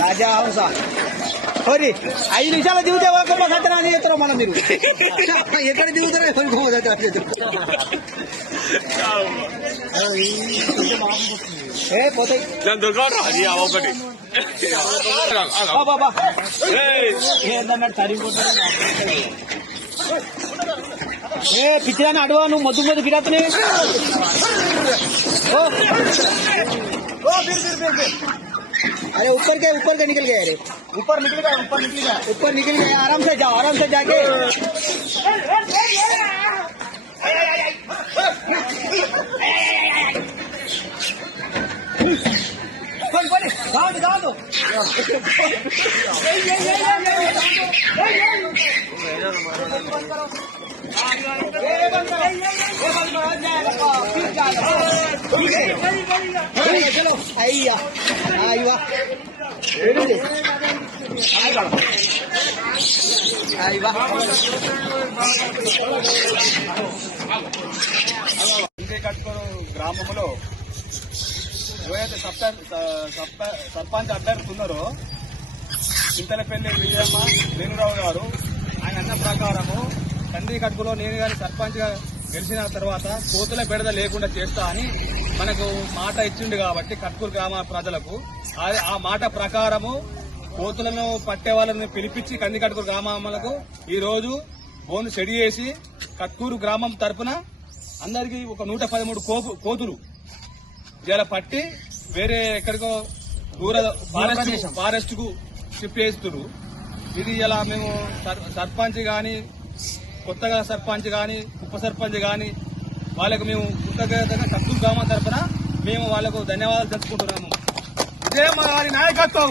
రాజా హంస మరి 5 నిమిషాలు దిగుతే ఒక సత్యనారాయణ చేస్తారో మనం మీరు ఎక్కడ దిగుతారో ఏ పోతాయి ఒకటి ఏ పిచ్చిదాన్ని అడవా నువ్వు మొద్దు మొద్దు గిరాతనే अरे ऊपर के निकल गए अरे ऊपर निकल गए आराम से जाके दो चलो अय्या अय्या కట్కూరు గ్రామంలో ఏవైతే సర్పంచ్ అభ్యర్థులు ఉన్నారో చింతలపల్లి విజయమ్మ వేణురావు గారు ఆయన అన్న ప్రకారము కంది కట్కులో నేను కానీ సర్పంచ్ గా గెలిచిన తర్వాత కోతుల బెడద లేకుండా చేస్తా అని మనకు మాట ఇచ్చిండు కాబట్టి కట్కూరు గ్రామ ప్రజలకు ఆ మాట ప్రకారము కోతులను పట్టే వాళ్ళని పిలిపించి కంది కట్కూరు గ్రామాలకు ఈ రోజు బోను సెడి చేసి కట్కూరు గ్రామం తరఫున అందరికీ ఒక 113 కోతులు ఇలా పట్టి వేరే ఎక్కడికో దూర ఫారెస్ట్ కు షిఫ్ట్ చేస్తున్నారు. ఇది ఇలా మేము సర్పంచ్ గాని కొత్తగా సర్పంచ్ గాని ఉప సర్పంచ్ గాని వాళ్ళకు మేము కృతజ్ఞతగా కట్కూరు గ్రామం తరఫున మేము వాళ్ళకు ధన్యవాదాలు తెలుపుకుంటున్నాము. ఇదే మా వారి నాయకత్వం.